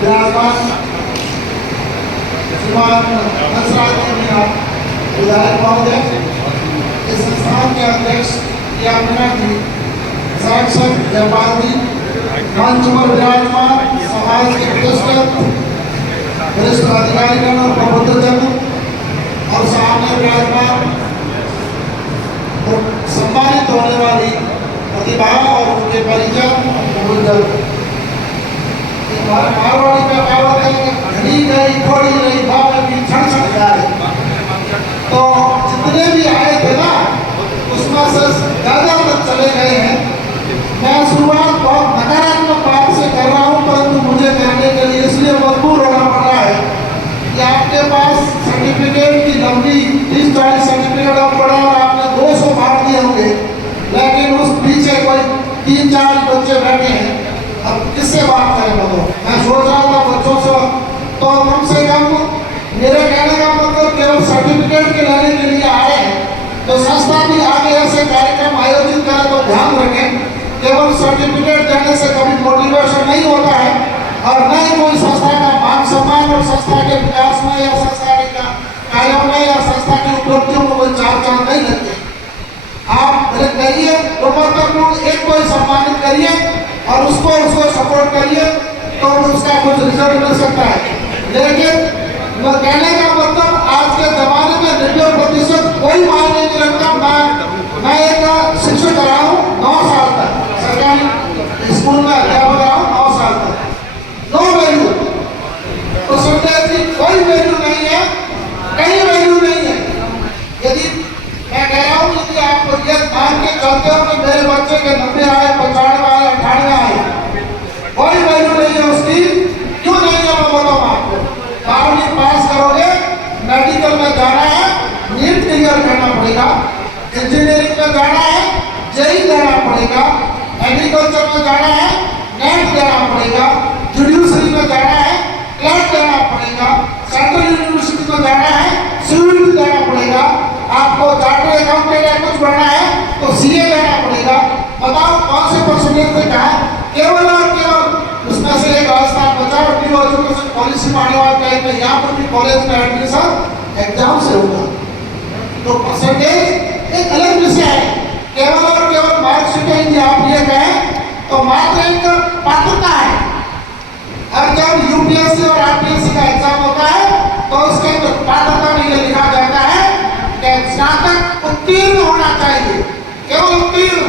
विराजमान श्रीमान हंसराज मीणा विधायक महोदय, इस संस्थान के अध्यक्ष या मीणा जी, सांसद जयपाल जी, मंच पर विराजमान समाज के वरिष्ठ अधिकारीगण और प्रबुद्धजन और सामने विराजमान सम्मानित होने वाली प्रतिभा और उनके परिजन मारवाड़ी का कहावत है कि घड़ी गई थोड़ी रही भाव की क्षण क्षण जाए। तो जितने भी आए थे ना उसमें से ज्यादातर चले गए हैं। मैं शुरुआत बहुत नकारात्मक बात से कर रहा हूँ, परंतु मुझे करने के लिए इसलिए मजबूर होना पड़ रहा है कि आपके पास सर्टिफिकेट की लंबी 30-40 सर्टिफिकेट आप पढ़ा और आपने 200 बांट दिए होंगे, लेकिन उस पीछे कोई 3-4 बच्चे बैठे हैं। अब किससे बात करें बताओ? मैं सोच रहा था बच्चों से, तो कम से कम मेरे कहने का मतलब केवल सर्टिफिकेट के लेने के लिए आए हैं तो संस्था भी आगे ऐसे कार्यक्रम आयोजित करे तो ध्यान रखें। केवल सर्टिफिकेट देने से कभी मोटिवेशन नहीं होता है और न ही कोई संस्था का मान सम्मान और संस्था के विकास में या संस्था के कार्यों में या संस्था की उपलब्धियों में कोई चार चांद नहीं लगते। आप करिए एक कोई सम्मानित करिए और उसको सपोर्ट करिए तो उसका कुछ रिजल्ट मिल सकता है। लेकिन कहने का मतलब आज के जमाने में 90% कोई मायने नहीं रखता। मैं एक शिक्षक रहा हूँ 9 साल तक, सरकारी स्कूल में अध्यापक रहा हूँ 9 साल तक। नो वैल्यू परसेंटेज की कोई वैल्यू नहीं है, कहीं वैल्यू नहीं है। यदि मैं कह रहा हूँ यदि आप ये मान के चलते हो कि मेरे बच्चे के 90 आए, 95 आए, 98 आए, कोई वैल्यू नहीं है उसकी। क्यों नहीं है मैं बताऊँ आपको। 12वीं पास करोगे, मेडिकल में जाना है, नीट क्लियर करना पड़ेगा, इंजीनियरिंग में जाना है, जेई देना पड़ेगा, एग्रीकल्चर में जाना है, नेट देना पड़ेगा, जुडिशरी में जाना है, क्लर्क देना पड़ेगा, सेंट्रल यूनिवर्सिटी में जाना है, सिविल देना पड़ेगा, आपको चार्टर्ड अकाउंटेंट या कुछ बनना है तो सीए देना पड़ेगा। बताओ कौन से परसेंटेज पे कहा? केवल और केवल उसमें से एक राजस्थान बचा और न्यू एजुकेशन पॉलिसी में आने वाले टाइम में यहाँ पर भी कॉलेज में एडमिशन एग्जाम से होगा। तो परसेंटेज एक अलग विषय है। केवल और केवल मार्कशीट यदि आप ये कहें तो मात्र एक पात्रता है। और जब यूपीएससी और आरपीएससी का एग्जाम होता है तो उसके अंदर पात्रता में ये लिखा जाता है कि स्नातक उत्तीर्ण होना चाहिए, केवल उत्तीर्ण।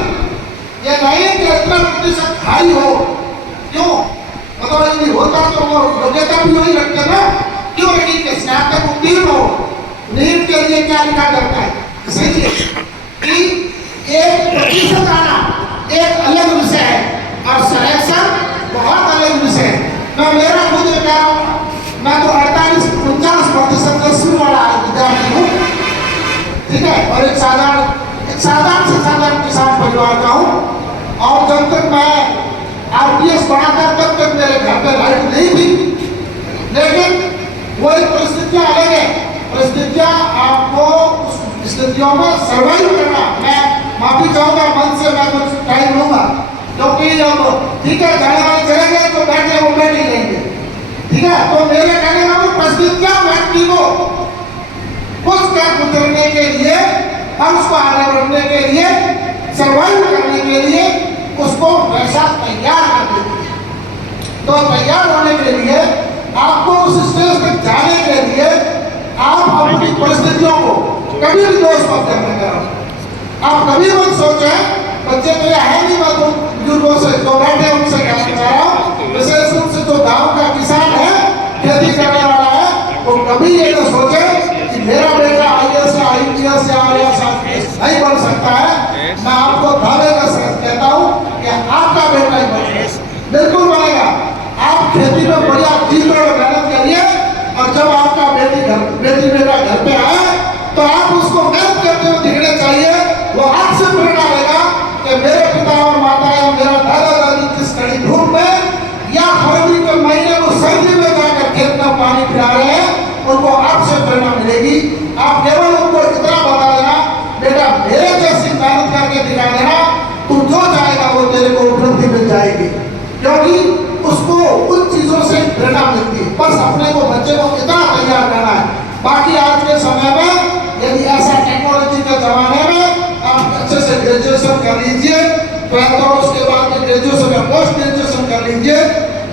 ये नहीं कि इतना प्रतिशत हाई हो। क्यों? मतलब यदि होता तो वो योग्यता भी वही रखते ना। क्यों रखी कि स्नातक उत्तीर्ण हो? नीट के लिए क्या लिखा जाता है? इसलिए कि 1% आना एक अलग विषय है और सिलेक्शन बहुत अलग विषय है। मैं मेरा खुद ये कह रहा हूँ, मैं तो 48-49% दसवीं वाला विद्यार्थी हूँ, ठीक है, और एक साधारण से साधारण किसान परिवार का हूँ। और जब तक मैं आरपीएस पढ़ा था तब तक मेरे घर पे लाइट नहीं थी। लेकिन वो एक परिस्थितियाँ अलग है। परिस्थितियाँ आपको उस स्थितियों में सर्वाइव करना। मैं माफी चाहूँगा मन से, मैं कुछ टाइम लूँगा क्योंकि अब ठीक है जाने वाले चले गए तो बैठे वो बैठ ही रहेंगे, ठीक है। तो मेरे कहने का मतलब परिस्थितियाँ व्यक्ति को कुछ कर गुजरने के लिए, हम उसको आगे बढ़ने के लिए, सर्वाइव करने के लिए उसको वैसा तैयार कर देती है। तो तैयार होने के लिए आपको उस स्टेज तक जाने के लिए आप अपनी परिस्थितियों को कभी भी दोष मत करने का। आप कभी मत सोचें बच्चे तो ये है नहीं, मैं तो बुजुर्गों से जो बैठे उनसे कहना चाह रहा हूँ, विशेष रूप से जो गाँव का किसान है, खेती करने वाला है, वो कभी ये न सोचे कि मेरा बेटा IAS या IPS या IAS नहीं बन सकता है। मैं आपको दावे का साथ कहता हूँ कि आपका बेटा ही बनेगा, बिल्कुल बनेगा। आप खेती में बढ़िया मेहनत करिए और जब आपका बेटी बेटा घर पे आए तो आप उसको मेहनत करते हुए दिखने चाहिए। वो आपसे प्रेरणा लेगा कि मेरे पिता और माता या मेरा दादा दादी किस कड़ी धूप में या फरवरी के महीने को सर्दी में जाकर खेत में पानी पिला रहे हैं, उनको आपसे प्रेरणा मिलेगी। आप केवल उनको इतना बता देना, बेटा मेरे जैसी मेहनत करके दिखा देना, तू जो जाएगा वो तेरे को उपलब्धि मिल जाएगी। क्योंकि उसको उन चीजों से प्रेरणा लीजिए,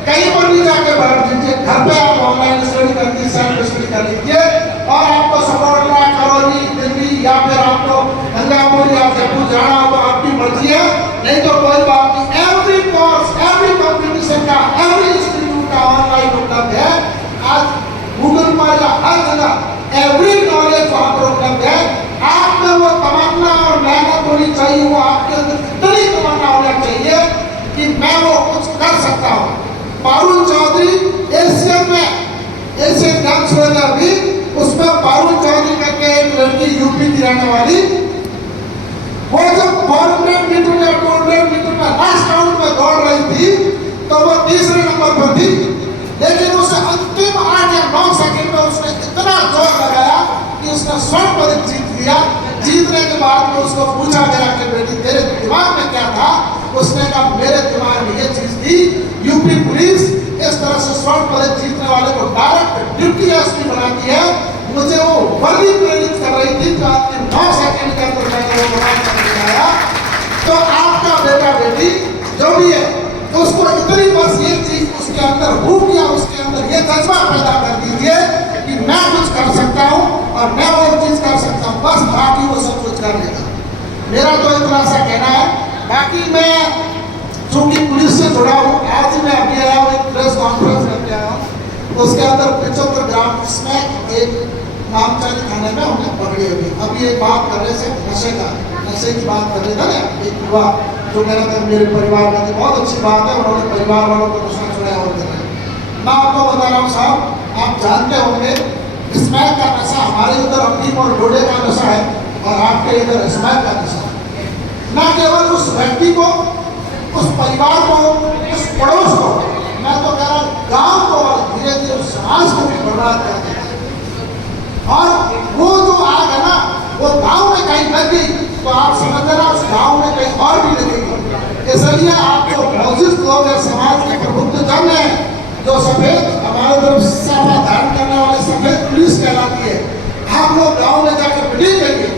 कहीं पर भी जाके बैठ दीजिए, घर पे आप ऑनलाइन स्टडी करके सेल्फ स्टडी कर लीजिए। और आपको सपोर्ट करना करौली, दिल्ली या फिर आपको गंगापुर या जयपुर जाना हो तो आपकी मर्जी है, नहीं तो कोई बात नहीं। एवरी कोर्स, एवरी कॉम्पिटिशन का, एवरी इंस्टीट्यूट का ऑनलाइन उपलब्ध है। आज गूगल पर या हर जगह एवरी नॉलेज वहां पर उपलब्ध है। आप में वो तमन्ना और मेहनत होनी चाहिए, वो आपके अंदर इतनी तमन्ना होना चाहिए कि मैं वो कुछ कर सकता हूँ। पारुल चौधरी एशियन गेम्स हुए थे अभी, उसमें पारुल चौधरी करके एक लड़की यूपी की रहने वाली, वो जब 400 मीटर या 200 मीटर में लास्ट राउंड में दौड़ रही थी तो वो तीसरे नंबर पर थी, लेकिन उसे अंतिम 8 या 9 सेकंड में उसने इतना जोर लगाया कि उसने स्वर्ण पदक जीत लिया। जीतने के बाद में उसको पूछा गया कि बेटी तेरे दिमाग में क्या था? उसने कहा मेरे दिमाग में ये चीज थी, यूपी पुलिस इस तरह से स्वर्ण पदक जीतने वाले को डायरेक्ट डिप्टी एसपी बनाती है। मुझे वो वर्दी प्रेरित कर रही थी जो अंतिम 9 सेकंड के अंदर मैंने वो बना कर दिखाया। तो आपका बेटा बेटी जो भी है उसको इतनी बस ये चीज उसके अंदर भूख या उसके अंदर ये जज्बा पैदा कर दीजिए कि मैं कुछ कर सकता हूँ और मैं वो चीज कर सकता हूँ, बस बाकी वो सब कुछ कर लेगा। मेरा तो इतना सा कहना है। बाकी मैं चूंकि पुलिस से जुड़ा हूँ, आज ही मैं अभी आया हूँ, एक प्रेस कॉन्फ्रेंस करके आया हूँ, उसके अंदर 75 ग्राम इसमें एक नामचारी थाने में हमने पकड़ी हुई। अभी एक बात कर रहे थे नशे की बात कर रहे थे ना, एक युवा जो मेरा था मेरे परिवार में, बहुत अच्छी बात है, उन्होंने परिवार वालों को नशा छुड़ाया और कर रहे हैं। मैं आपको बता रहा हूँ साहब, आप जानते होंगे स्मैक का नशा हमारे इधर अफीम और डोडे का नशा है और आपके इधर स्मैक का नशा है। न केवल उस व्यक्ति को, उस परिवार को, उस पड़ोस को, मैं तो कह रहा हूँ गांव को और धीरे धीरे उस समाज को भी बर्बाद कर देता है। और वो जो आग है ना, वो गांव में कहीं लग गई तो आप समझ लेना उस गांव में कहीं और भी लगेगी। इसलिए आप जो मौजूद लोग हैं, समाज के प्रबुद्ध जन हैं, जो सफेद हमारे तरफ साफा धारण करने वाले सफेद पुलिस कहलाती है, आप लोग गांव में जाकर मीटिंग करिए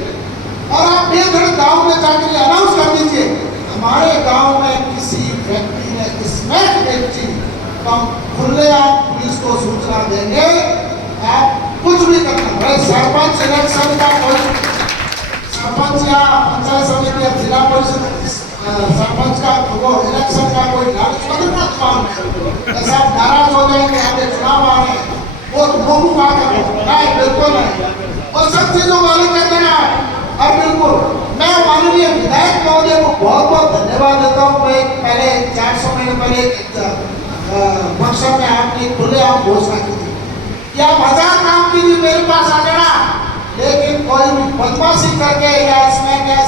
और आप बेधड़क गांव में जाकर ये अनाउंस कर दीजिए हमारे गांव में किसी व्यक्ति ने स्मैक बेची तो हम खुलेआम पुलिस को सूचना देंगे। आप कुछ भी करना, भाई सरपंच इलेक्शन का कोई सरपंच या पंचायत समिति या जिला परिषद सरपंच का वो इलेक्शन का कोई लालच ऐसा नाराज हो जाएंगे, आगे चुनाव आ रहे हैं, वो मुंह मांगा नहीं, बिल्कुल नहीं, और सब चीजों वाले कर देना है। और बिल्कुल मैं माननीय विधायक महोदय को बहुत बहुत धन्यवाद देता हूँ। मैं पहले 400 महीने पहले फंक्शन में आपने खुलेआम घोषणा की थी कि आप 1000 काम कीजिए मेरे पास आ जाना, लेकिन कोई भी बदमाशी करके या इसमें क्या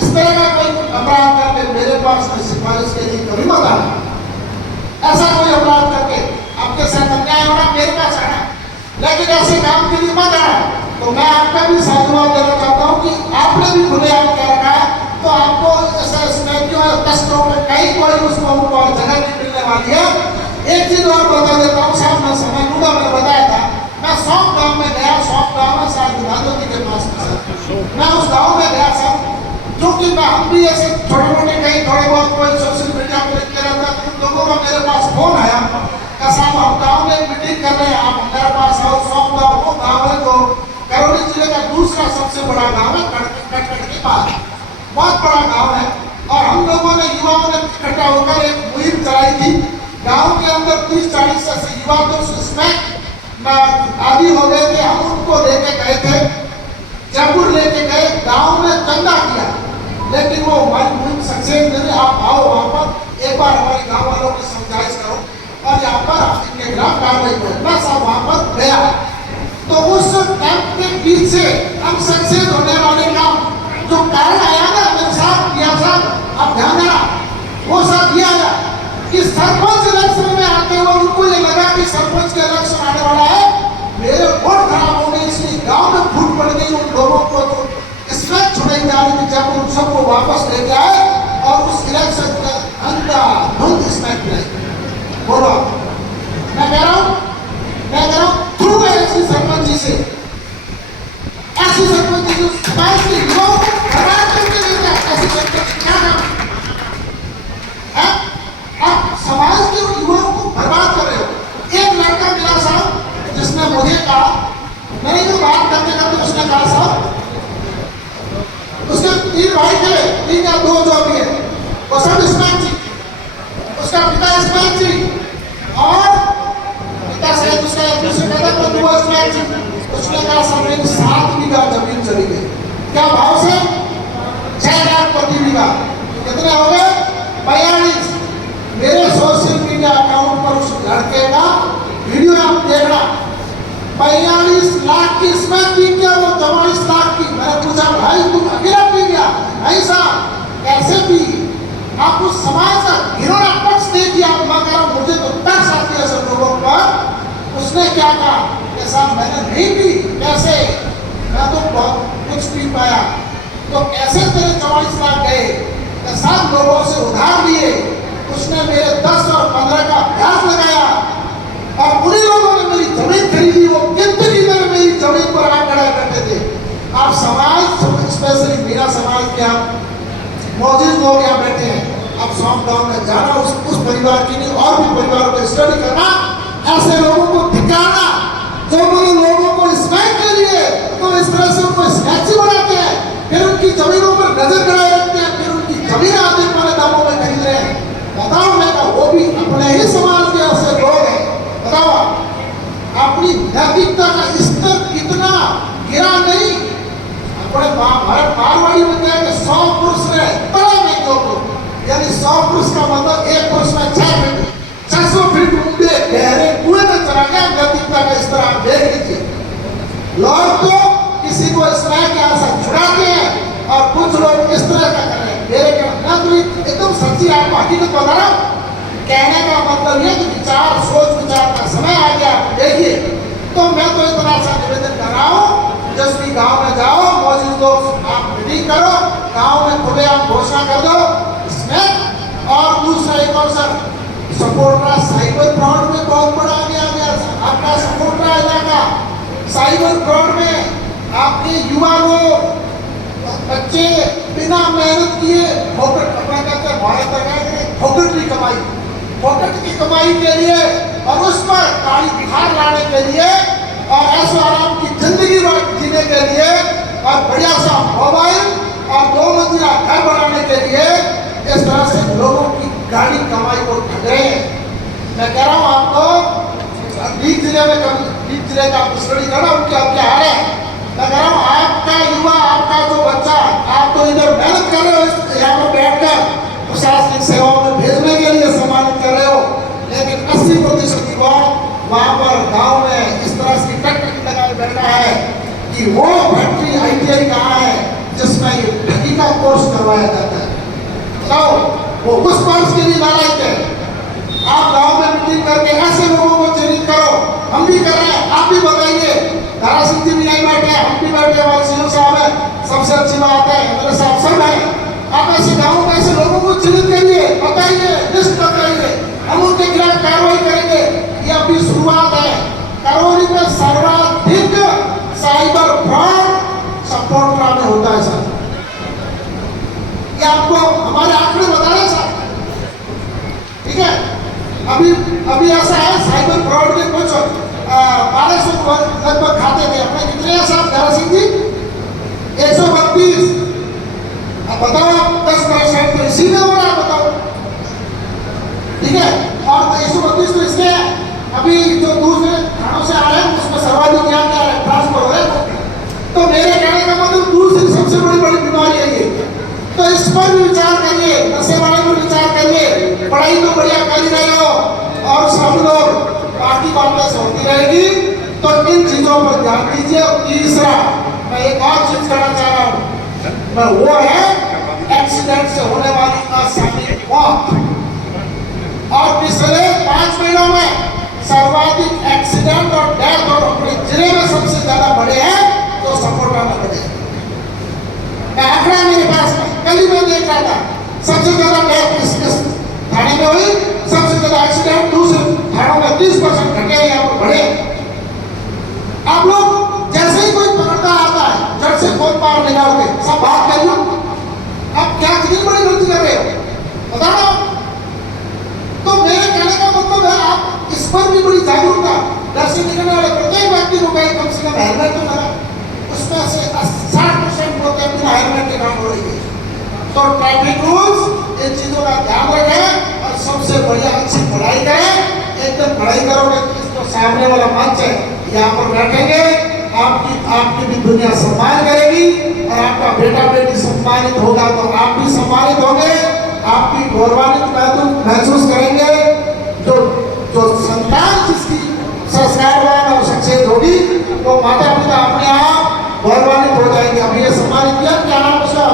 इस तरह का कोई अपराध करके मेरे पास सिफारिश के लिए कभी मत आना। ऐसा कोई अपराध करके आपके साथ अन्याय होना, मेरे पास आना, लेकिन ऐसे काम के लिए मत आना। तो मैं आपका भी साधुवाद देना चाहता हूँ कि आपने भी खुलेआम कर रखा है, तो आपको ऐसा स्मैकियों और तस्करों में कहीं कोई उसको और जगह नहीं मिलने वाली है। एक चीज और बता देता हूँ साहब, मैं समय लूंगा, मैंने बताया था मैं सौंप गांव में गया, सौंप गांव में साहब विधानसभा के पास में मैं उस गांव में गया साहब, जो कि मैं हम भी ऐसे छोटे मोटे कहीं थोड़े बहुत कोई सोशल मीडिया पर लिखते रहता है, उन लोगों का मेरे पास फोन आया कि साहब हम गाँव में मीटिंग कर रहे हैं, आप मेरे पास आओ। सौंप गाँव वो गाँव है जो करौली जिले का दूसरा सबसे बड़ा गाँव है, कटकट के पास बहुत बड़ा गाँव है। और हम लोगों ने युवाओं ने इकट्ठा होकर एक मुहिम चलाई थी। गाँव के अंदर 30-40 ऐसे युवा तो उसमें आदि हो गए थे, हम उनको लेके गए थे, जयपुर लेके गए, गांव में चंदा किया, लेकिन वो हमारी मुहिम सक्सेस नहीं। आप आओ वहाँ पर, एक बार हमारे गांव वालों को समझाइश करो और यहाँ पर इनके खिलाफ कार्रवाई करो। मैं सब वहाँ पर गया, तो उस कैंप के पीछे हम सक्सेस होने वाले काम जो कारण आया ना मेरे साथ किया साहब, आप ध्यान देना, वो सब ये आया कि सरपंच इलेक्शन में आते हुए उनको ये लगा कि सरपंच के इलेक्शन आने वाला है, मेरे वोट खराब हो गए, इसलिए गांव में फूट पड़ गई। उन लोगों को तो इसमें छुड़ाई जा रही थी, जब उन सबको वापस लेके आए और उस इलेक्शन का अंधाधुंध इसमें बोलो। मैं कह रहा हूँ थ्रू ऐसी सरपंच जी से, ऐसी सरपंच जी जो समाज के युवाओं को बर्बाद करके देता है, ऐसी सरपंच क्या नाम है? अब समाज के ठीक है, दो जो भी है वो सब इस्माइल जी, उसका पिता इस्माइल जी और पिता शायद उसका दूसरे पैदा कर हुआ इस्माइल जी। उसने कहा सब मेरी 7 बीघा जमीन चली गई। क्या भाव से? 6 लाख प्रति बीघा। कितने हो गए? 42। मेरे सोशल मीडिया अकाउंट पर उस लड़के का वीडियो आप देखना। 42 लाख की इसमें पी गया, वो 44 लाख की। मैंने पूछा भाई तुम अकेला पी गया? नहीं साहब, कैसे पी? आप उस समाज का घिनौना पक्ष देखिए। आप मैं कह रहा हूं मुझे तो तरस आती है सब लोगों पर। उसने क्या कहा कि साहब मैंने नहीं पी। कैसे? मैं तो बहुत कुछ पी पाया। तो कैसे तेरे 44 लाख गए? सब लोगों से उधार लिए। उसने मेरे 10 और 15 का ब्याज लगाया और उन्हीं लोगों ने मेरी जमीन खरीदी। वो कितनी देर मेरी जमीन पर आ खड़ा करते थे। आप समाज, स्पेशली मेरा समाज के आप मौजूद लोग यहाँ बैठे हैं, आप सॉन्ग गांव में जाना, उस परिवार की नहीं और भी परिवारों को स्टडी करना, ऐसे लोगों को धिक्कारना जो मेरे लोगों को स्मैक के लिए तो इस तरह से उनको स्मैची बनाते हैं, फिर उनकी जमीनों पर नजर गड़ाए रखते हैं, फिर उनकी जमीन आदि वाले दामों में खरीद रहे हैं। बताओ, मैं कहा वो भी अपने ही समाज के ऐसे लोग हैं। बताओ अपनी नैतिकता का स्तर कितना गिरा नहीं। अपने भारत मारवाड़ी में क्या है कि 100 पुरुष रहे तड़ा में 2 पुरुष, यानी 100 पुरुष का मतलब एक पुरुष में 6 फीट, 600 फीट ऊंचे गहरे कुएं में चला गया। नैतिकता का स्तर आप देख लीजिए। लोग तो किसी को इस तरह के आशा छुड़ाते हैं और कुछ लोग इस तरह का कर रहे हैं। मेरे कहना तो एकदम सच्ची आपको हकीकत बता रहा हूं। कहने का मतलब ये कि विचार, सोच विचार का समय आ गया। देखिए, तो मैं तो इतना सा निवेदन कर रहा हूँ, जिस भी गांव में जाओ, मौजूद लोग आप मीटिंग करो, गांव में खुले आप घोषणा कर दो इसमें। और दूसरा एक और सर, सपोर्टरा साइबर फ्रॉड में बहुत बड़ा आ गया आपका सपोर्टरा इलाका। साइबर फ्रॉड में आपके युवा लोग, बच्चे बिना मेहनत किए फोकट अपना करते भारत फोकट की कमाई, फोकट की कमाई के लिए और उस पर काली बिहार लाने के लिए और ऐसे आराम की जिंदगी जीने के लिए और बढ़िया सा मोबाइल और 2 मंजिला घर बनाने के लिए इस तरह से लोगों की गाड़ी कमाई को ठग रहे हैं। मैं कह रहा हूँ आपको लीग जिले में, लीग जिले का स्टडी करना, उनके अब क्या हाल है। मैं कह रहा हूँ आपका युवा, आपका जो बच्चा, आप तो इधर मेहनत कर रहे हो, यहाँ पर बैठकर प्रशासनिक सेवाओं में भेजने के लिए सम्मानित कर रहे हो, लेकिन 80% युवा वहाँ पर गांव में इस तरह से टक लगाए बैठा है कि वो फैक्ट्री ITI कहाँ है जिसमें ये ठगी का कोर्स करवाया जाता है। बताओ वो उस कोर्स के लिए लायक है। आप गांव में मीटिंग करके ऐसे लोगों को चयनित करो। हम भी कर रहे हैं, आप भी बताइए। दारा सिंह जी भी नहीं बैठे, हम भी बैठे, हमारे सीओ साहब है, सबसे अच्छी बात है, मेरे साहब सब है। आप ऐसे गाँव में ऐसे लोगों को चयनित करिए, बताइए, लिस्ट बताइए, हम उनके खिलाफ कार्रवाई करेंगे। ये अभी शुरुआत है। करौली में सर्वाधिक साइबर फ्रॉड सपोर्टरा में होता है सर। ये आपको हमारे आंकड़े बता रहे सर, ठीक है। अभी ऐसा है, साइबर फ्रॉड के कुछ 1200 लगभग खाते थे अपने। कितने हैं साहब दारा सिंह जी? 132। अब बताओ, 10% तो इसी में हो रहा है, बताओ, ठीक है। और 132 तो इसलिए अभी जो दूसरे थानों से आ रहे हैं उसमें सर्वाधिक क्या क्या ट्रांसफर हो रहे हैं। तो मेरे कहने का मतलब दूसरी सबसे बड़ी बीमारी है ये। तो इस पर भी विचार करिए, नशे वाले पर विचार करिए। पढ़ाई तो बढ़िया कर ही रहे हो और सब लोग बाकी बातें होती रहेगी, तो इन चीजों पर ध्यान दीजिए। तीसरा मैं एक और चीज करना चाह रहा हूँ, वो है एक्सीडेंट से होने वाली असामयिक मौत। और पिछले 5 महीनों में सर्वाधिक एक्सीडेंट और डेथ और अपने जिले में सबसे ज्यादा बढ़े हैं, तो सपोर्टरा में बढ़े। आंकड़ा मेरे पास में कल ही मैं देख रहा था, सबसे ज्यादा डेथ इस थाने में हुई, सबसे ज्यादा एक्सीडेंट दूसरे थानों में 30% घटे या बढ़े। आप लोग जैसे ही कोई पकड़ता आता है, जड़ से खोद मार निकालोगे, सब बात कर लो। आप क्या कितनी बड़ी गलती कर रहे हो, बता रहा हूं। तो मेरे कहने का मतलब है, आप इस पर भी बड़ी जागरूकता, घर से निकलने वाले प्रत्येक व्यक्ति को कहीं कम से कम हेलमेट तो लगा। उसमें से 60% होते हैं बिना हेलमेट के काम हो रही है। तो ट्रैफिक रूल्स इन चीजों का ध्यान रखें और सबसे बढ़िया अच्छी पढ़ाई करें। एकदम पढ़ाई करोगे तो इसको सामने वाला मंच है यहाँ पर बैठेंगे, आपकी भी दुनिया सम्मान करेगी और आपका बेटा बेटी सम्मानित होगा तो आप भी सम्मानित होंगे, आप भी गौरवान्वित महसूस करेंगे। जो संतान जिसकी संस्कारवान और सचेत होगी वो माता पिता अपने आप गौरवान्वित हो जाएंगे। अभी ये सम्मानित किया, क्या नाम उसका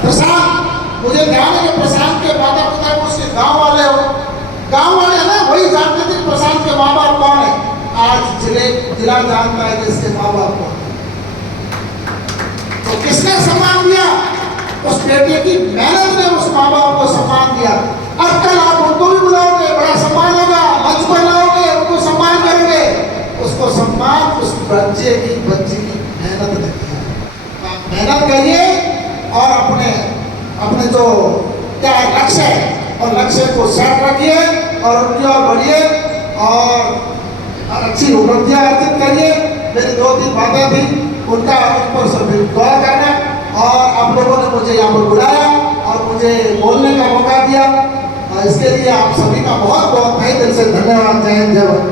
प्रशांत। मुझे ध्यान है कि प्रशांत के माता पिता को उसके गाँव वाले हो, गाँव वाले है ना, वही जानते थे प्रशांत के माँ बाप कौन है। आज जिला जानता है कि इसके माँ बाप कौन है। तो किसने सम्मान दिया? उस बेटे की मेहनत ने उस माँ बाप को सम्मान दिया। अब कल आप उनको भी बुलाओगे, बड़ा सम्मान होगा, मंच पर लाओगे, उनको सम्मान करोगे। उसको सम्मान उस बच्चे की मेहनत ने दिया। आप मेहनत करिए और अपने जो क्या लक्ष्य है और लक्ष्य को सेट रखिए और उनकी ओर बढ़िए और अच्छी उपलब्धियां अर्जित करिए। मेरी 2-3 बातें थी, उनका उन पर सभी गौर करना। और आप लोगों ने मुझे यहाँ पर बुलाया और मुझे बोलने का मौका दिया, इसके लिए आप सभी का बहुत बहुत तहे दिल से धन्यवाद। जय हिंद, जय भारत।